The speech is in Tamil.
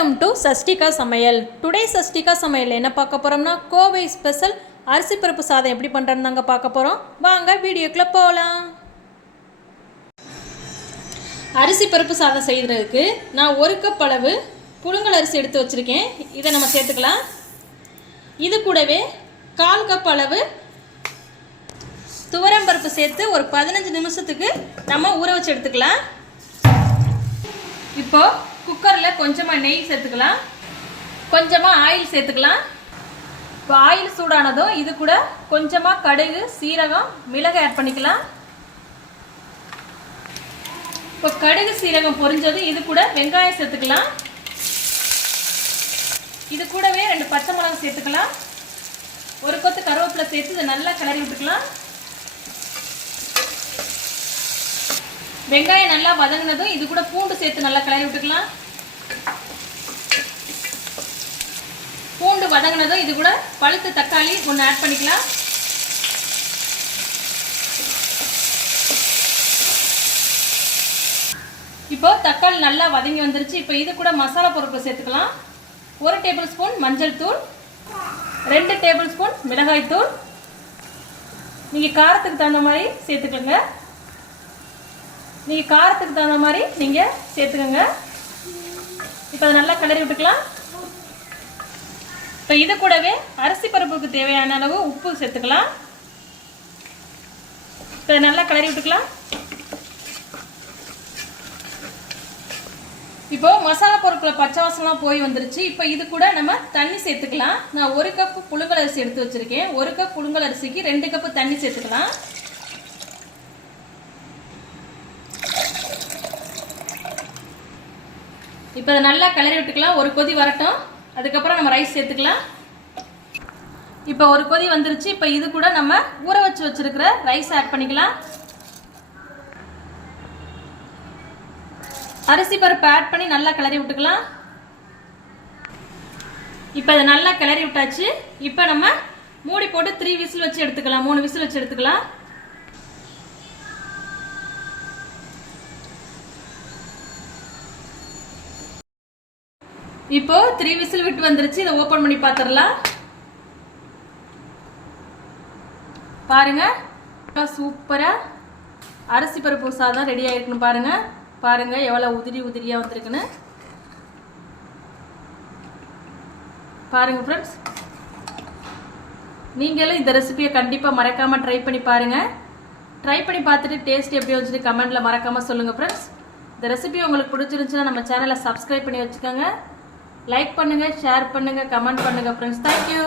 வெல்கம் டு சஷ்டிகா சமையல். டுடே சஷ்டிகா சமையல் என்ன பார்க்க போகிறோம்னா கோவை ஸ்பெஷல் அரிசி பருப்பு சாதம் எப்படி பண்ணுறதுன்னு தாங்க பார்க்க போகிறோம். வாங்க வீடியோக்குள்ளே போகலாம். அரிசி பருப்பு சாதம் செய்கிறதுக்கு நான் 1 கப் அளவு புழுங்கல் அரிசி எடுத்து வச்சுருக்கேன். இதை நம்ம சேர்த்துக்கலாம். இது கூடவே 1/4 கப் அளவு துவரம் பருப்பு சேர்த்து ஒரு 15 நிமிஷத்துக்கு நம்ம ஊற வச்சு எடுத்துக்கலாம். இப்போது குக்கரில் கொஞ்சமாக நெய் சேர்த்துக்கலாம், கொஞ்சமாக ஆயில் சேர்த்துக்கலாம். இப்போ ஆயில் சூடானதும் இது கூட கொஞ்சமாக கடுகு, சீரகம், மிளகு ஆட் பண்ணிக்கலாம். இப்போ கடுகு சீரகம் பொரிஞ்சதும் இது கூட வெங்காயம் சேர்த்துக்கலாம். இது கூடவே 2 பச்சை மிளகாய் சேர்த்துக்கலாம். ஒரு கொத்து கருவேப்பிலை சேர்த்து இதை நல்லா கிளறி விட்டுக்கலாம். வெங்காயம் நல்லா வதங்கினதும் இது கூட பூண்டு சேர்த்து நல்லா கிளறி விட்டுக்கலாம். பூண்டு வதங்கினதும் இது கூட பழுத்த தக்காளி 1 ஆட் பண்ணிக்கலாம். இப்போ தக்காளி நல்லா வதங்கி வந்துருச்சு. இப்போ இது கூட மசாலா பொருட்கள் சேர்த்துக்கலாம். 1 டேபிள் ஸ்பூன் மஞ்சள் தூள், 2 டேபிள் ஸ்பூன் மிளகாய் தூள். நீங்கள் காரத்துக்கு தகுந்த மாதிரி சேர்த்துக்கோங்க. நீங்கள் காரத்துக்கு தகுந்த மாதிரி நீங்கள் சேர்த்துக்கோங்க. இப்போ அதை நல்லா கிளறி விட்டுக்கலாம். இப்போ இது கூடவே அரிசி பருப்புக்கு தேவையான அளவு உப்பு சேர்த்துக்கலாம். இப்போ அதை நல்லா கிளறி விட்டுக்கலாம். இப்போ மசாலா பொருட்களை பச்சை வாசம்லாம் போய் வந்துருச்சு. இப்போ இது கூட நம்ம தண்ணி சேர்த்துக்கலாம். நான் 1 கப் புழுங்கல் அரிசி எடுத்து வச்சிருக்கேன். 1 கப் புழுங்கல் அரிசிக்கு 2 கப் தண்ணி சேர்த்துக்கலாம். இப்போ அதை நல்லா கிளறி விட்டுக்கலாம். ஒரு கொதி வரட்டும், அதுக்கப்புறம் நம்ம ரைஸ் சேர்த்துக்கலாம். இப்போ ஒரு கொதி வந்துருச்சு. இப்போ இது கூட நம்ம ஊற வச்சு வச்சிருக்கிற ரைஸ் ஆட் பண்ணிக்கலாம். அரிசி பருப்பு ஆட் பண்ணி நல்லா கிளறி விட்டுக்கலாம். இப்போ இதை நல்லா கிளறி விட்டாச்சு. இப்போ நம்ம மூடி போட்டு 3 விசில் வச்சு எடுத்துக்கலாம். 3 விசில் வச்சு எடுத்துக்கலாம். இப்போ 3 விசில் விட்டு வந்துருச்சு. இதை ஓபன் பண்ணி பார்த்துடலாம். பாருங்க, சூப்பரா அரிசி பருப்பு சாதம் ரெடி ஆயிருக்குன்னு பாருங்க. பாருங்க எவ்வளவு உதிரி உதிரியா வந்திருக்குன்னு பாருங்க ஃப்ரெண்ட்ஸ். நீங்களும் இந்த ரெசிபியை கண்டிப்பா மறக்காம ட்ரை பண்ணி பாருங்க. ட்ரை பண்ணி பார்த்துட்டு டேஸ்ட் எப்படி வந்துச்சு கமெண்ட்ல மறக்காம சொல்லுங்க ஃப்ரெண்ட்ஸ். இந்த ரெசிபி உங்களுக்கு பிடிச்சிருந்துச்சுன்னா நம்ம சேனலை சப்ஸ்கிரைப் பண்ணி வச்சுக்கோங்க. லைக் பண்ணுங்க, ஷேர் பண்ணுங்க, கமெண்ட் பண்ணுங்க ஃப்ரெண்ட்ஸ். தேங்க்யூ.